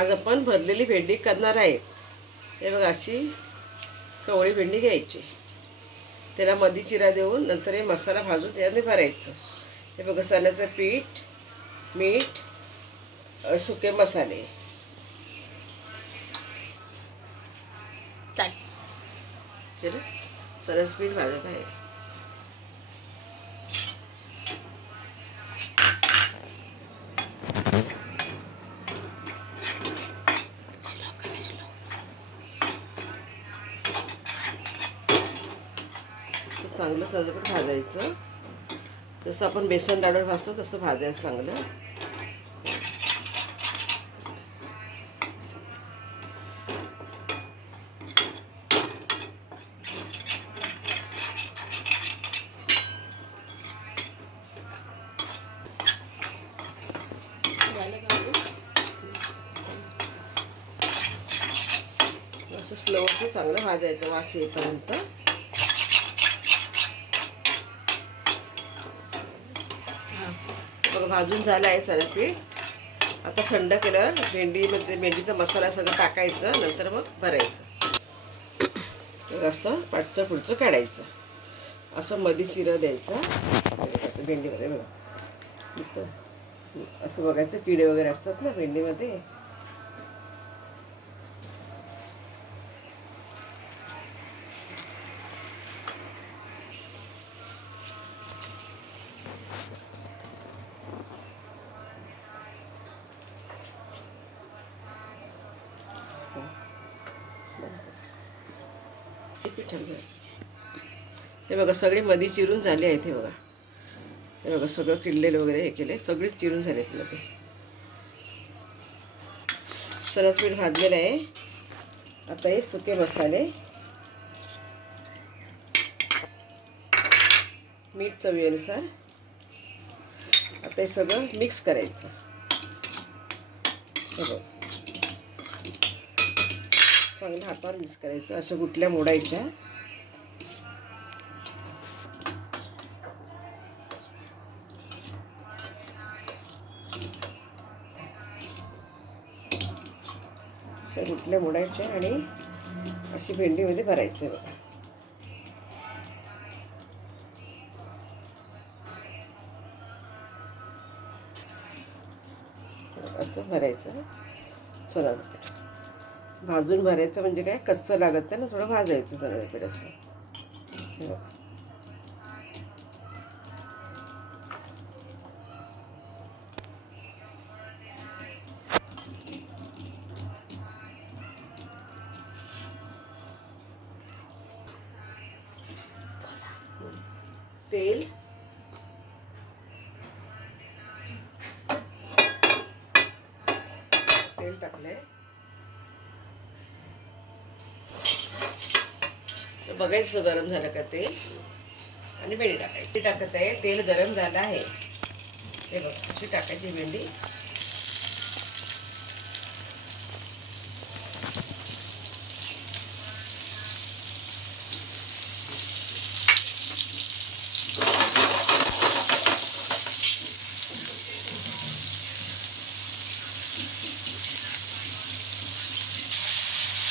आज आपण भरलेली भेंडी करणार आहे. हे बघा, अशी कवळी भेंडी घ्यायची, त्याला मध्ये चिरा देऊन नंतर हे मसाला भाजून त्याने भरायचं. हे बघा, चण्याचं पीठ, मीठ, सुके मसाले. चण्याचं पीठ भाजत आहे. चांगलं सजपट भाजायचं. जसं आपण बेसन लाडू भाजतो तसं भाजायचं चांगलं. असं स्लोवरती चांगलं भाजायचं वास येईपर्यंत. बघा, भाजून झालं आहे सारं पीठ. आता थंड केलं, भेंडीचा मसाला सगळं टाकायचं, नंतर मग भरायचं. तर असं पाठचं पुढचं काढायचं, असं मध्ये चिरा द्यायचा भेंडीमध्ये. बघा, दिसतं असं बघायचं, किडे वगैरे असतात ना भेंडीमध्ये. हे बघा, सगळे मध्ये चिरून झाले आहेत. हे बघा, हे बघा, सगळं किडलेलं वगैरे हे केले, सगळे चिरून झाले आहेत मध्ये. सरस पीठ भाजलेलं आहे. आता हे सुके मसाले, मीठ चवीनुसार. आता हे सगळं मिक्स करायचं. चांगलं हातावर मिक्स करायचं. अशा गुटल्या मोडायच्या. अशा गुटल्या मोडायच्या आणि अशी भेंडीमध्ये भरायचं. बघा, असं भरायचं. चला, भाजून भरायचं म्हणजे काय, कच्चं लागत नाही ना, थोडं भाजायचं चण्याचं पीठ असं. तेल, तेल टाकलंय. बघायचं गरम झालं का तेल, आणि भेंडी टाकायची. टाकत आहे, तेल गरम झालं आहे. हे बघा, अशी टाकायची भेंडी.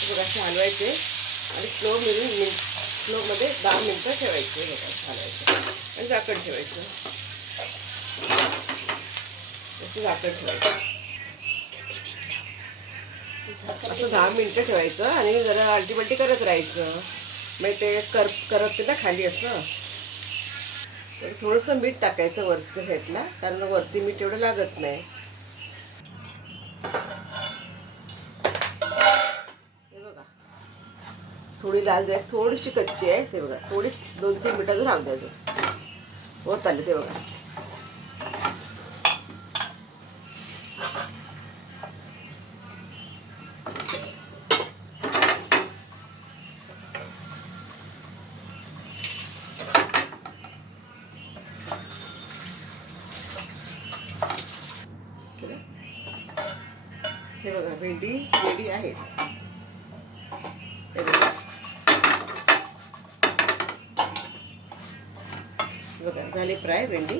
बघा, असे हलवायचे आणि स्लोमध्ये 10 मिनिटं ठेवायचे. हलवायचं आणि झाकण ठेवायचं. असं झाकण ठेवायचं, असं 10 मिनिटं ठेवायचं आणि जरा आलटीपलटी करत राहायचं. मग ते करत ना खाली असं. तर थोडंसं मीठ टाकायचं वरच्या साईडला, कारण वरती मीठ एवढं लागत नाही. थोडी लाल जाय, थोडीशी कच्ची आहे. ते बघा, थोडी 2-3 मिनिटाचं राहू द्यायचं. होत आले ते बघा. हे बघा, भेंडी रेडी आहे. हे बघा, झाली फ्राय भेंडी.